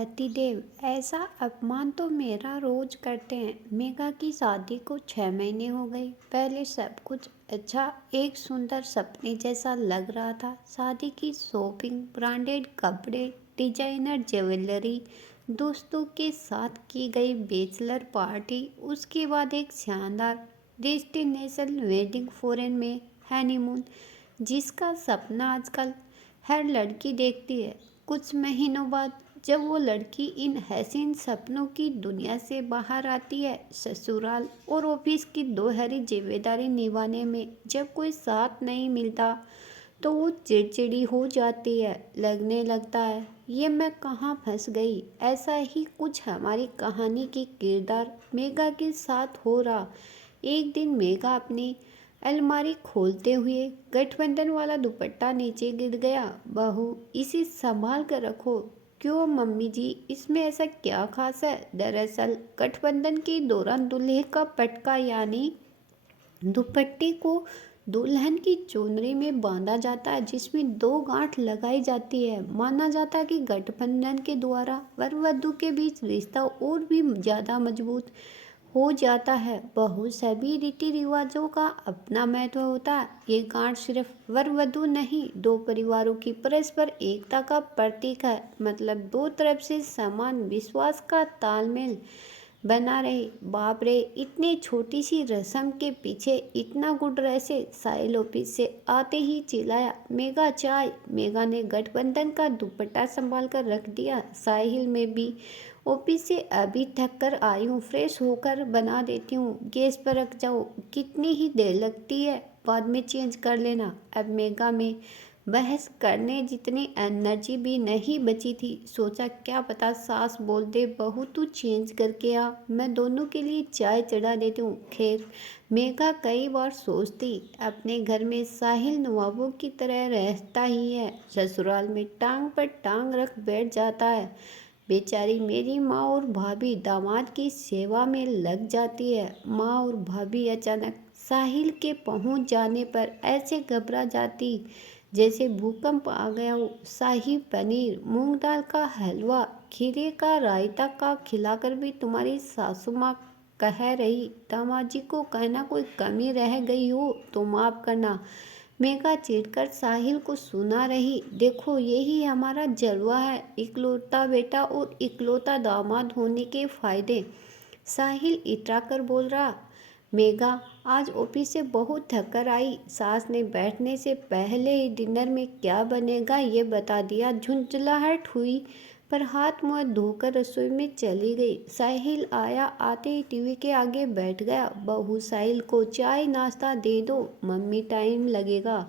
पतिदेव ऐसा अपमान तो मेरा रोज करते हैं। मेघा की शादी को 6 महीने हो गए। पहले सब कुछ अच्छा, एक सुंदर सपने जैसा लग रहा था। शादी की शॉपिंग, ब्रांडेड कपड़े, डिजाइनर ज्वेलरी, दोस्तों के साथ की गई बैचलर पार्टी, उसके बाद एक शानदार डेस्टिनेशन वेडिंग, फॉरेन में हनीमून, जिसका सपना आजकल हर लड़की देखती है। कुछ महीनों बाद जब वो लड़की इन हसीन सपनों की दुनिया से बाहर आती है, ससुराल और ऑफिस की दोहरी जिम्मेदारी निभाने में जब कोई साथ नहीं मिलता, तो वो चिड़चिड़ी हो जाती है। लगने लगता है ये मैं कहाँ फंस गई। ऐसा ही कुछ हमारी कहानी के किरदार मेघा के साथ हो रहा। एक दिन मेघा अपनी अलमारी खोलते हुए गठबंधन वाला दुपट्टा नीचे गिर गया। बहू, इसे संभाल कर रखो। क्यों मम्मी जी, इसमें ऐसा क्या खास है? दरअसल गठबंधन के दौरान दूल्हे का पटका यानी दुपट्टे को दुल्हन की चुनरी में बांधा जाता है, जिसमें 2 गांठ लगाई जाती है। माना जाता है कि गठबंधन के द्वारा वर वधू के बीच रिश्ता और भी ज्यादा मजबूत हो जाता है। बहुत सभी रीति रिवाजों का अपना महत्व होता है। ये गांठ सिर्फ वर वधू नहीं, दो परिवारों की परस्पर एकता का प्रतीक है। मतलब दो तरफ से समान विश्वास का तालमेल बना रहे। बाप रे, इतनी छोटी सी रस्म के पीछे इतना गुड रहस्य। साहिल ऑफिस से आते ही चिल्लाया, मेघा चाय। मेघा ने गठबंधन का दुपट्टा संभाल कर रख दिया। साहिल में भी ऑफिस से अभी थक कर आई हूँ, फ्रेश होकर बना देती हूँ। गैस पर रख जाओ। कितनी ही देर लगती है? बाद में चेंज कर लेना। अब मेघा में बहस करने जितनी एनर्जी भी नहीं बची थी। सोचा क्या पता सास बोल दे, बहू तू चेंज करके आ, मैं दोनों के लिए चाय चढ़ा देती हूँ। खैर, मेघा कई बार सोचती, अपने घर में साहिल नवाबों की तरह रहता ही है, ससुराल में टांग पर टांग रख बैठ जाता है। बेचारी मेरी माँ और भाभी दामाद की सेवा में लग जाती है। माँ और भाभी अचानक साहिल के पहुंच जाने पर ऐसे घबरा जाती जैसे भूकंप आ गया हो। शाही पनीर, मूंग दाल का हलवा, खीरे का रायता का खिलाकर भी तुम्हारी सासू माँ कह रही, दामाद जी को कहना कोई कमी रह गई हो तो माफ करना। मेघा चिढ़कर साहिल को सुना रही, देखो यही हमारा जलवा है, इकलौता बेटा और इकलौता दामाद होने के फायदे। साहिल इतराकर बोल रहा, मेघा आज ऑफिस से बहुत थक कर आई, सास ने बैठने से पहले ही डिनर में क्या बनेगा ये बता दिया। झुंझलाहट हुई पर हाथ मुंह धोकर रसोई में चली गई। साहिल आया, आते ही टीवी के आगे बैठ गया। बहू, साहिल को चाय नाश्ता दे दो, मम्मी टाइम लगेगा,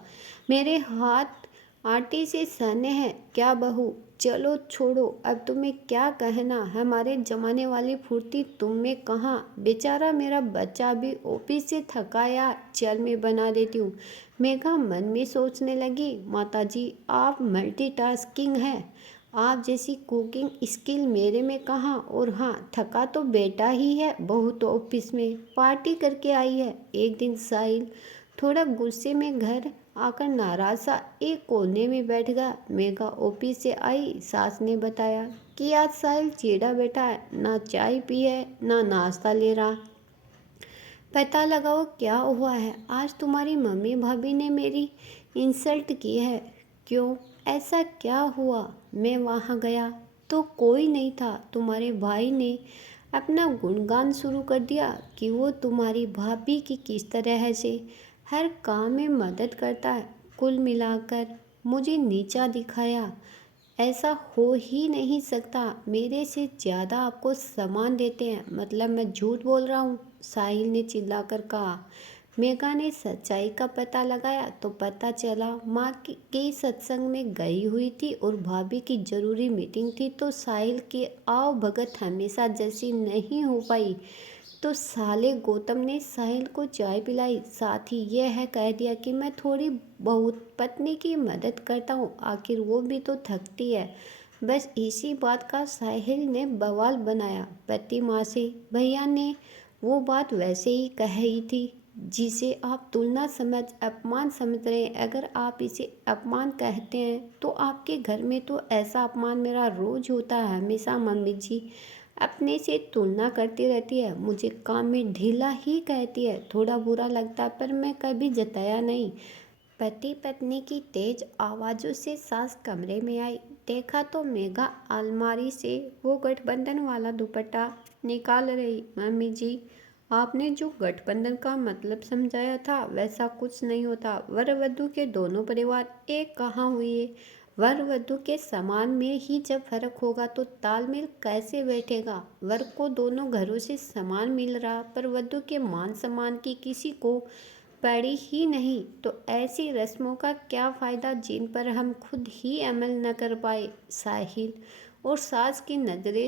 मेरे हाथ आटे से सने हैं। क्या बहू, चलो छोड़ो, अब तुम्हें क्या कहना। हमारे जमाने वाली फुर्ती तुम में कहाँ। बेचारा मेरा बच्चा भी ऑफिस से थका, यार चल मैं बना देती हूँ। मेघा मन में सोचने लगी, माताजी आप मल्टीटास्किंग है, आप जैसी कुकिंग स्किल मेरे में कहाँ। और हाँ, थका तो बेटा ही है, बहू तो ऑफिस में पार्टी करके आई है। एक दिन साहिल थोड़ा गुस्से में घर आकर नाराज सा एक कोने में बैठ गया। मेघा ऑफिस से आई, सास ने बताया कि आज साहिल चिढ़ा बैठा है, ना चाय पी है ना नाश्ता ले रहा। पता लगाओ क्या हुआ है, आज तुम्हारी मम्मी भाभी ने मेरी इंसल्ट की है। क्यों, ऐसा क्या हुआ? मैं वहाँ गया तो कोई नहीं था। तुम्हारे भाई ने अपना गुणगान शुरू कर दिया कि वो तुम्हारी भाभी की किस तरह से हर काम में मदद करता है। कुल मिलाकर मुझे नीचा दिखाया। ऐसा हो ही नहीं सकता, मेरे से ज़्यादा आपको सम्मान देते हैं, मतलब मैं झूठ बोल रहा हूँ, साहिल ने चिल्लाकर कहा। मेघा ने सच्चाई का पता लगाया तो पता चला माँ के सत्संग में गई हुई थी और भाभी की जरूरी मीटिंग थी, तो साहिल की आओ भगत हमेशा जैसी नहीं हो पाई। तो साले गौतम ने साहिल को चाय पिलाई, साथ ही यह है कह दिया कि मैं थोड़ी बहुत पत्नी की मदद करता हूँ, आखिर वो भी तो थकती है। बस इसी बात का साहिल ने बवाल बनाया। पति माँ से भैया ने वो बात वैसे ही कही थी, जिसे आप तुलना समझ अपमान समझ रहे हैं, अगर आप इसे अपमान कहते हैं तो आपके घर में तो ऐसा अपमान मेरा रोज होता है। हमेशा मम्मी जी अपने से तुलना करती रहती है, मुझे काम में ढीला ही कहती है। थोड़ा बुरा लगता है पर मैं कभी जताया नहीं। पति पत्नी की तेज आवाज़ों से सास कमरे में आई। देखा तो मेघा अलमारी से वो गठबंधन वाला दुपट्टा निकाल रही। मम्मी जी, आपने जो गठबंधन का मतलब समझाया था वैसा कुछ नहीं होता। वर वधू के दोनों परिवार एक कहाँ हुए? वर वधू के समान में ही जब फर्क होगा तो तालमेल कैसे बैठेगा? वर को दोनों घरों से समान मिल रहा पर वधू के मान सम्मान की किसी को पड़ी ही नहीं, तो ऐसी रस्मों का क्या फ़ायदा जिन पर हम खुद ही अमल न कर पाए। साहिल और सास की नज़रें